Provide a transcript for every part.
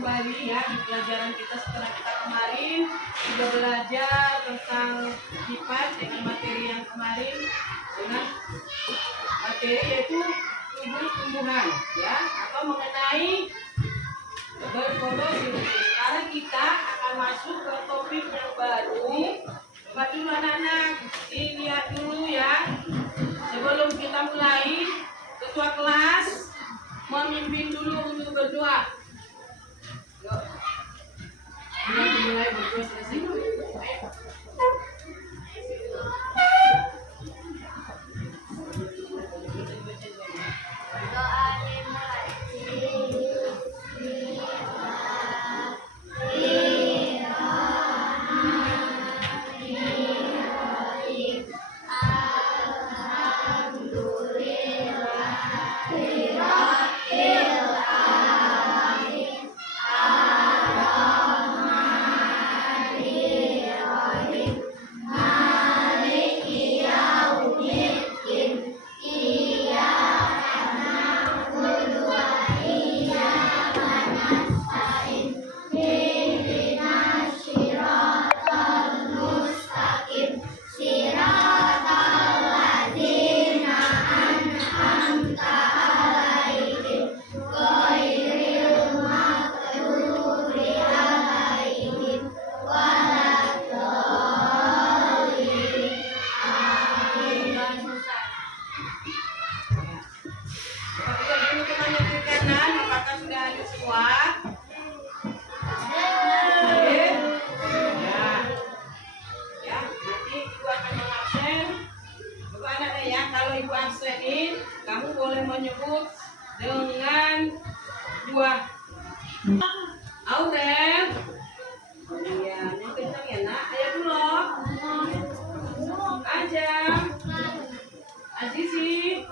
kembali ya di pelajaran kita setelah kita kemarin sudah belajar tentang sifat dengan materi yang kemarin dengan materi yaitu tumbuh-tumbuhan ya atau mengenai berfotosintesa. Sekarang kita akan masuk ke topik yang baru. Coba dulu anak-anak dilihat dulu ya. Sebelum kita mulai, ketua kelas memimpin dulu untuk berdoa. Yuk. Kita mulai berdoa selesai. Doa dimulai. Kamu boleh menyebut dengan buah. Aurel. Iya, yang kencang ya nak. Ayo dulu. Ajam. Azizi.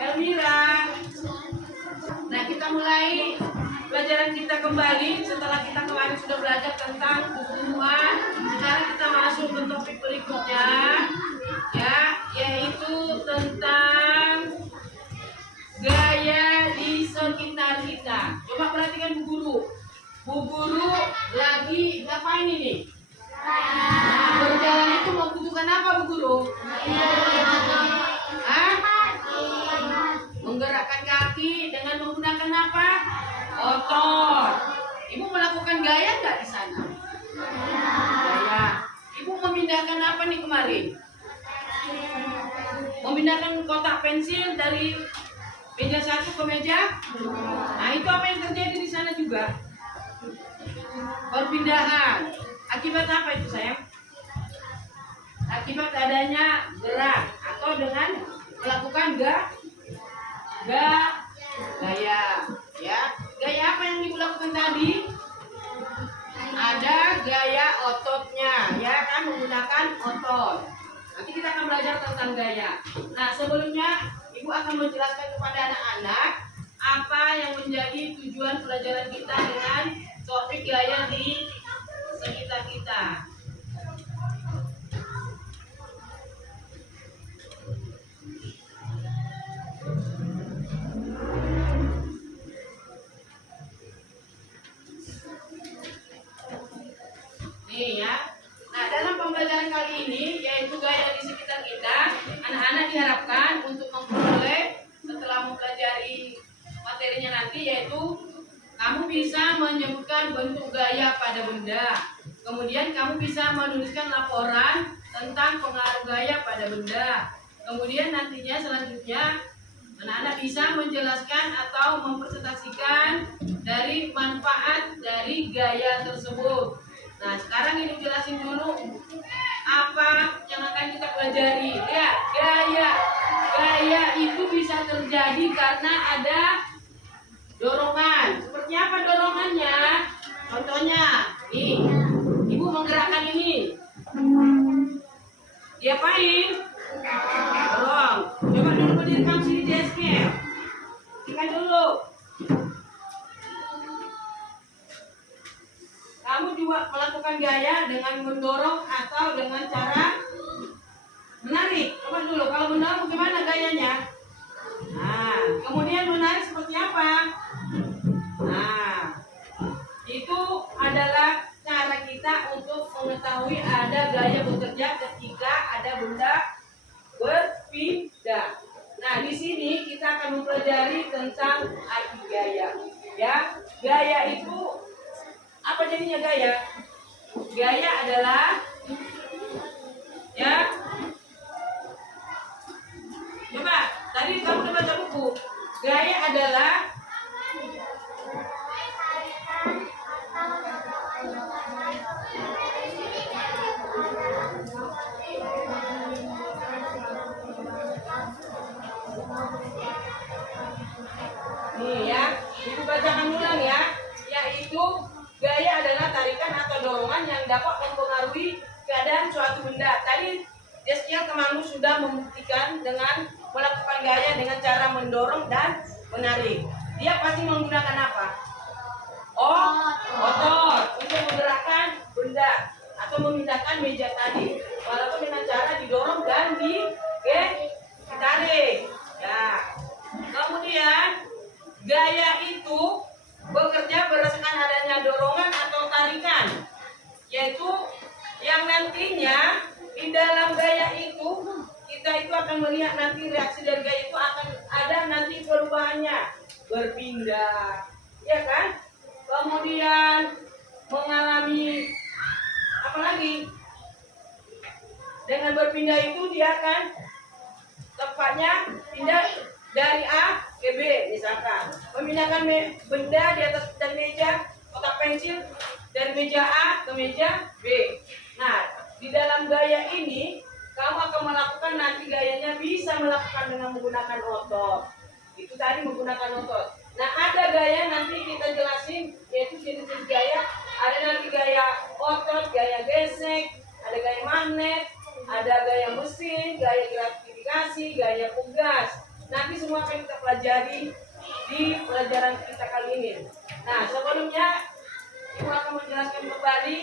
Elmira. Nah, kita mulai pelajaran kita kembali setelah kita kemarin sudah belajar tentang tumbuhan. Sekarang kita masuk ke topik berikutnya, ya, yaitu tentang gaya di sekitar kita. Coba perhatikan Bu Guru. Bu Guru lagi ngapain ini? Nah, berjalan itu membutuhkan apa Bu Guru? Hah? Menggerakkan kaki dengan menggunakan apa? Otot. Ibu melakukan gaya nggak di sana? Gaya. Ibu memindahkan apa nih kemarin? Memindahkan kotak pensil dari meja satu ke meja. Nah, itu apa yang terjadi di sana juga? Perpindahan. Akibat apa itu sayang? Akibat adanya gerak atau dengan melakukan gaya, ya. Gaya apa yang ibu lakukan tadi? Ada gaya ototnya, ya kan, menggunakan otot. Nanti kita akan belajar tentang gaya. Nah, sebelumnya ibu akan menjelaskan kepada anak-anak apa yang menjadi tujuan pelajaran kita dengan topik gaya di sekitar kita. Nih ya. Nah, dalam pembelajaran kali ini yaitu gaya di sekitar kita, anak-anak diharapkan untuk memperoleh setelah mempelajari materinya nanti yaitu kamu bisa menyebutkan bentuk gaya pada benda. Kemudian kamu bisa menuliskan laporan tentang pengaruh gaya pada benda. Kemudian nantinya selanjutnya anak-anak bisa menjelaskan atau mempresentasikan dari manfaat dari gaya tersebut. Nah, sekarang ini jelasin dulu apa yang akan kita pelajari. Ya, gaya. Gaya itu bisa terjadi karena ada dorongan. Seperti apa dorongannya? Contohnya, nih, ibu menggerakkan ini. Diapain? Dorong. Coba dulu berdirikan sini desknya. Tinggal dulu. Kamu juga melakukan gaya dengan mendorong atau dengan cara menarik. Coba dulu, kalau mendorong gimana gayanya? Nah, kemudian menarik seperti apa? Nah, mempengaruhi ada gaya bekerja ketika ada benda berpindah. Nah, di sini kita akan mempelajari tentang arti gaya. Ya, gaya itu apa jadinya gaya? Gaya adalah ya. Coba, tadi kamu udah baca buku. Gaya adalah nih ya, ibu bacakan ulang ya. Yaitu gaya adalah tarikan atau dorongan yang dapat mempengaruhi keadaan suatu benda. Tadi Deskia Kemanu sudah membuktikan dengan melakukan gaya dengan cara mendorong dan menarik. Dia pasti menggunakan apa? Otot untuk menggerakkan benda atau memindahkan meja tadi. Walaupun dengan cara didorong dan ditarik. Ya. Kemudian gaya itu bekerja berdasarkan adanya dorongan atau tarikan, yaitu yang nantinya di dalam gaya itu kita itu akan melihat nanti reaksi dari gaya itu akan ada nanti perubahannya, berpindah, ya kan? Kemudian mengalami apa lagi? Dengan berpindah itu dia akan tempatnya pindah dari A ke B, misalkan memindahkan benda di atas dari meja kotak pensil dari meja A ke meja B. Nah, di dalam gaya ini kamu akan melakukan nanti gayanya bisa melakukan dengan menggunakan otot. Itu tadi menggunakan otot. Nah, ada gaya nanti kita jelasin yaitu jenis-jenis gaya. Ada nanti gaya otot, gaya gesek, ada gaya magnet, ada gaya mesin, gaya gratifikasi, gaya pegas. Nanti semua akan kita pelajari di pelajaran kita kali ini. Nah, sebelumnya Ibu akan menjelaskan kembali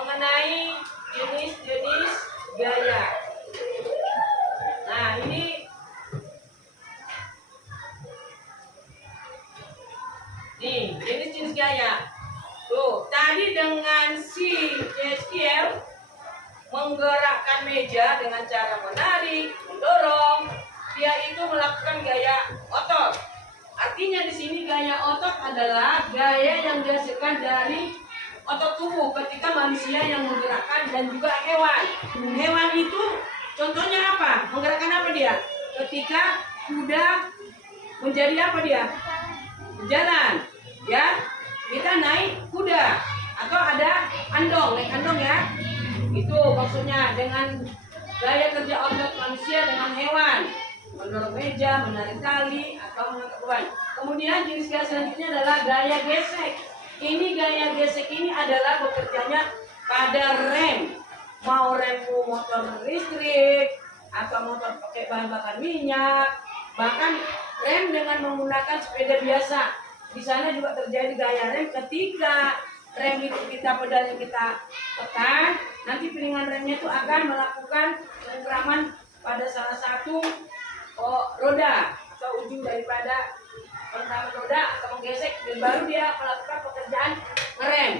mengenai jenis-jenis gaya. Nah, ini nih jenis-jenis gaya. Tuh, tadi dengan si JSKL menggerakkan meja dengan cara menarik, mendorong, dia itu melakukan gaya otot. Artinya di sini gaya otot adalah gaya yang dihasilkan dari otot tubuh ketika manusia yang menggerakkan dan juga hewan. Hewan itu contohnya apa? Menggerakkan apa dia? Ketika kuda menjadi apa dia? Berjalan, ya. Kita naik kuda atau ada andong, naik andong ya. Itu maksudnya dengan gaya kerja otot manusia dengan hewan, mendorong meja, menarik tali, atau mengangkat beban. Kemudian jenis gaya selanjutnya adalah gaya gesek. Ini gaya gesek ini adalah bekerjanya pada rem. Mau remmu motor listrik atau motor pakai bahan bakar minyak, bahkan rem dengan menggunakan sepeda biasa. Di sana juga terjadi gaya rem ketika rem itu kita pedal yang kita tekan, nanti piringan remnya itu akan melakukan penggeraman pada salah satu roda atau ujung daripada pertama roda atau menggesek, dan baru dia melakukan pekerjaan ngerem.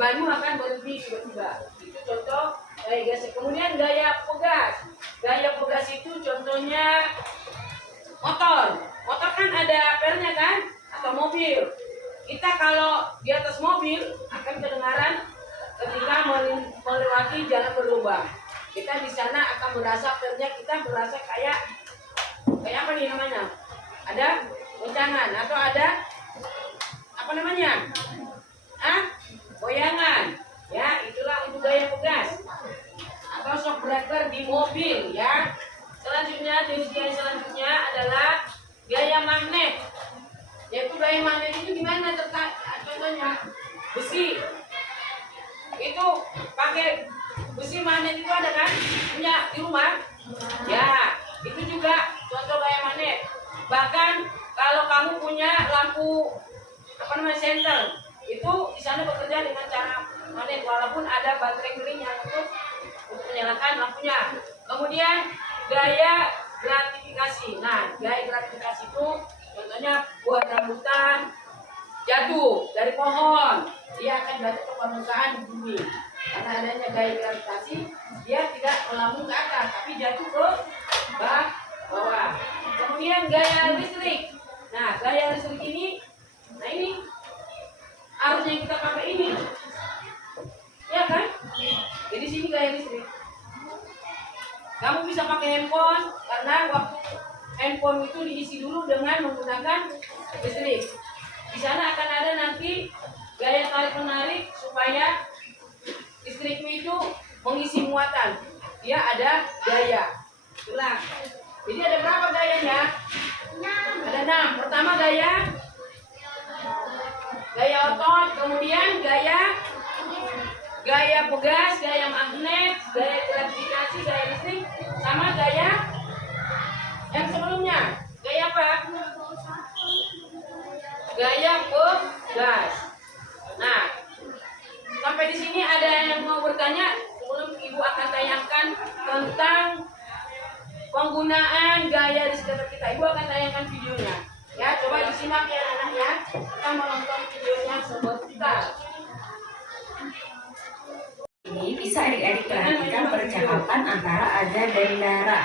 Banmu akan berhenti tiba-tiba. Itu contoh gaya gesek. Kemudian gaya pegas. Gaya pegas itu contohnya motor. Motor kan ada pelnya kan? Atau mobil. Kita kalau di atas mobil akan kedengaran ketika melewati jalan berlubang. Kita di sana akan merasa pelnya, kita merasa kayak apa nih namanya? Ada goncangan atau ada apa namanya? Goyangan. Ya, itulah untuk gaya pegas. Atau shock breaker di mobil ya. Selanjutnya, jenis gaya selanjutnya adalah gaya magnet. Yaitu gaya magnet itu gimana? Contohnya besi. Itu pakai besi magnet itu ada kan? Punya di rumah? Ya, itu juga contoh gaya magnet. Bahkan kalau kamu punya lampu senter, itu di sana bekerja dengan cara magnet walaupun ada baterai kering yang untuk menyalakan lampunya. Kemudian gaya gratifikasi. Nah, gaya gratifikasi itu contohnya buah rambutan jatuh dari pohon, dia akan jatuh ke permukaan bumi. Karena adanya gaya gravitasi, dia tidak melambung ke atas, tapi jatuh ke bawah. Kemudian gaya listrik. Nah, gaya listrik ini, nah ini arus yang kita pakai ini, ya kan? Jadi sini gaya listrik. Kamu bisa pakai handphone karena waktu handphone itu diisi dulu dengan menggunakan listrik. Di sana akan ada nanti gaya tarik menarik supaya listrikmu itu mengisi muatan. Dia ada gaya. Ulang. Jadi ada berapa gayanya? 6. Ada 6. Pertama gaya otot, kemudian gaya pegas, gaya magnet, gaya gratifikasi, gaya listrik, sama gaya yang sebelumnya. Gaya apa? Gaya pegas. Nah, sampai di sini ada yang mau bertanya sebelum Ibu akan tayangkan tentang penggunaan gaya di sekitar kita. Ibu akan tayangkan videonya. Ya, coba disimak ya anak-anaknya. Kita menonton videonya sebentar. Ini bisa adik-adik perhatikan percakapan antara Aga dan Dara.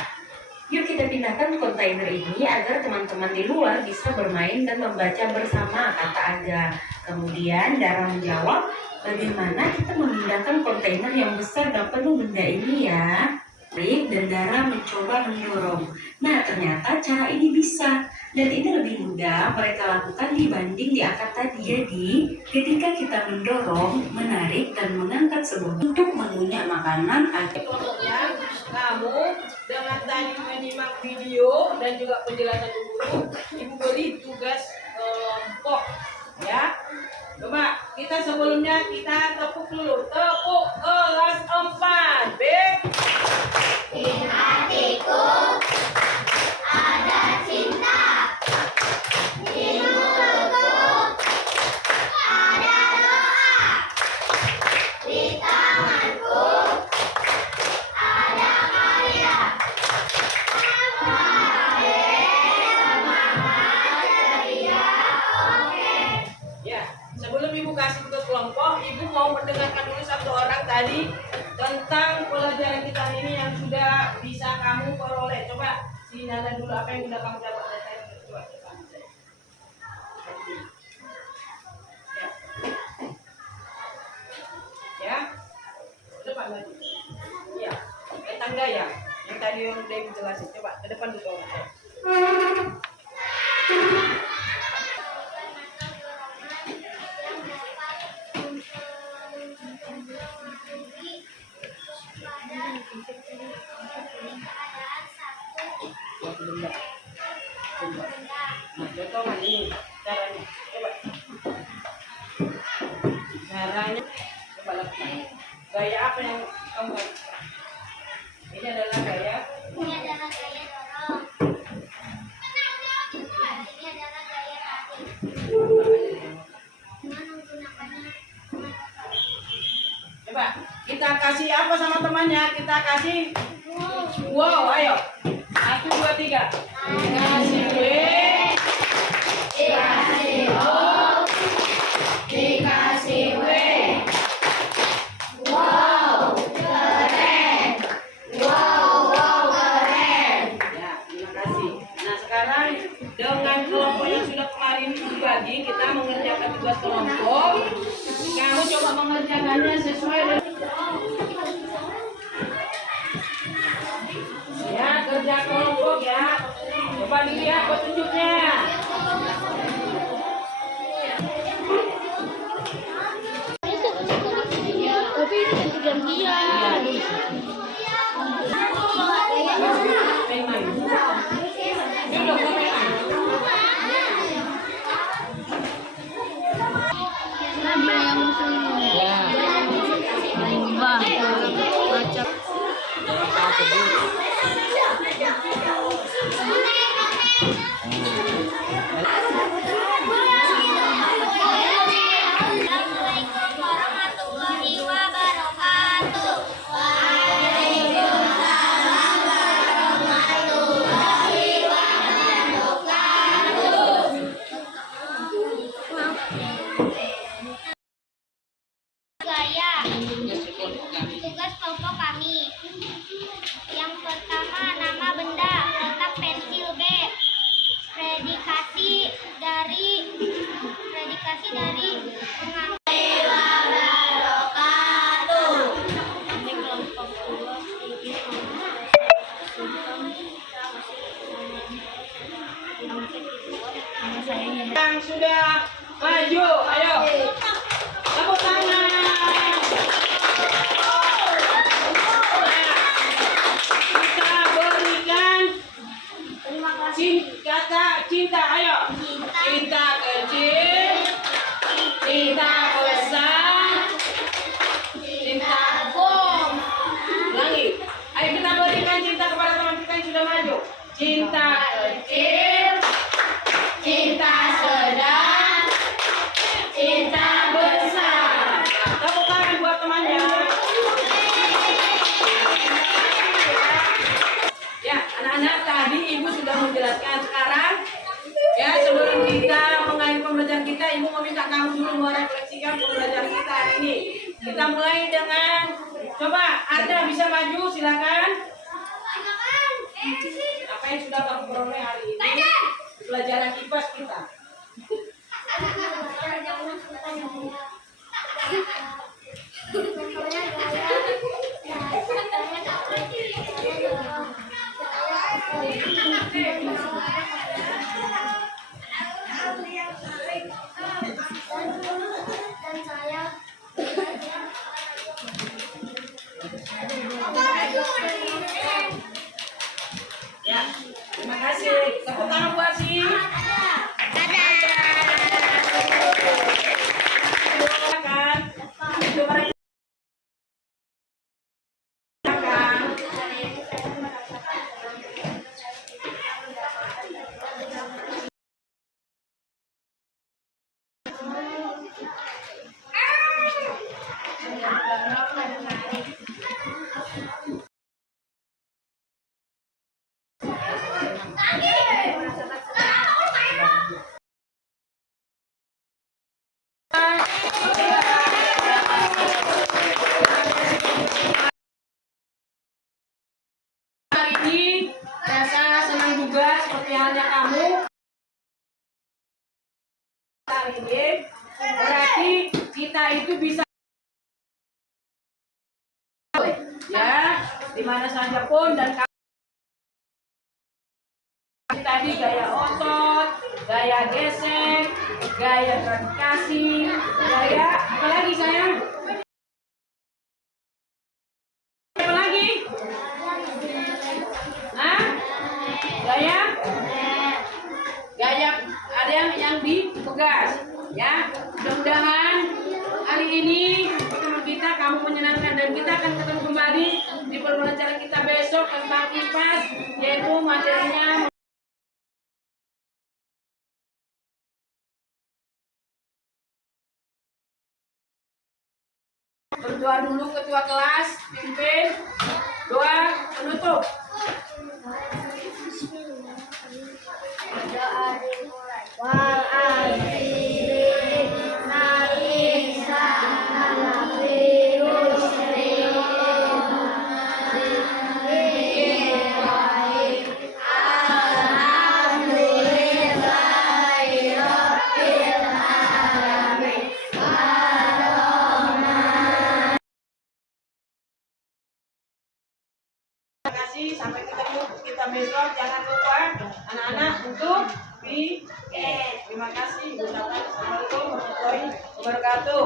Yuk kita pindahkan kontainer ini agar teman-teman di luar bisa bermain dan membaca bersama, kata Aga. Kemudian Dara menjawab, bagaimana kita memindahkan kontainer yang besar dan penuh benda ini ya? Rick dan Dara mencoba mendorong. Nah, ternyata cara ini bisa. Dan ini lebih mudah mereka lakukan dibanding di akad tadi. Jadi, ketika kita mendorong, menarik, dan mengangkat sebuah untuk mengunyah makanan atau Contohnya, kamu dengan tadi menyimak video dan juga penjelasan guru, Ibu beri tugas kelompok, ya. Coba kita sebelumnya kita tepuk dulu. Tepuk kelas 4. B. Di hatiku ada cinta, di mulutku ada doa, di tanganku ada karya. Semangat ceria, oke. Ya, sebelum Ibu kasih tugas kelompok, Ibu mau mendengarkan dulu satu orang tadi tentang pelajaran kita ini yang sudah bisa kamu peroleh. Coba si Nana dulu apa yang sudah kamu dapat dari saya. Coba. Ya, ke depan lagi. Iya, tangga ya. Yang tadi yang udah Ibu jelasin. Coba ke depan dulu. Benda. Nah, contoh ini caranya. Coba. Caranya coba lakukan. Gaya apa yang kamu lakukan? Ini adalah gaya. Ini adalah gaya dorong. Ini adalah gaya tarik. Dengan menggunakannya. Coba kita kasih apa sama temannya? Kita kasih wow, ayo. 1, 2, 3. Dikasih W, dikasih O, dikasih W. Wow, keren. Wow, keren. Ya, terima kasih. Nah, sekarang dengan kelompok yang sudah kemarin dibagi, kita mengerjakan tugas kelompok. Kamu coba mengerjakannya sesuai dengan ya, kerja kelompok ya. Coba dilihat petunjuknya. Tapi ini ganti-gantian. Memang. Dulu, memang. Ada yang musuhnya. Ya. Wah, macam. Assalamualaikum warahmatullahi wabarakatuh. Waalaikumsalam warahmatullahi wabarakatuh. Gaya. minta kamu dulu merefleksikan pembelajaran kita hari ini. Kita mulai dengan, coba Anda bisa maju, silakan. Apa yang sudah kamu peroleh hari ini? Pelajaran IPA kita. Ya, terima kasih. Tepuk tangan buat si. Silakan. Coba silakan. Hari ini saya senang juga seperti halnya kamu. Hari ini berarti kita itu bisa ya di mana saja pun dan tadi gaya otot, gaya gesek, gaya gravitasi, gaya apa lagi sayang? Apa lagi? Nah, gaya ada yang dipegas ya. Mudah-mudahan hari ini teman kita kamu menyenangkan dan kita akan ketemu kembali di pembelajaran kita besok tentang IPAS, yaitu materinya berdoa dulu ketua kelas, pimpin, doa penutup. Terima kasih, sampai ketemu kita besok. Jangan lupa anak-anak untuk terima kasih. Assalamualaikum warahmatullahi wabarakatuh.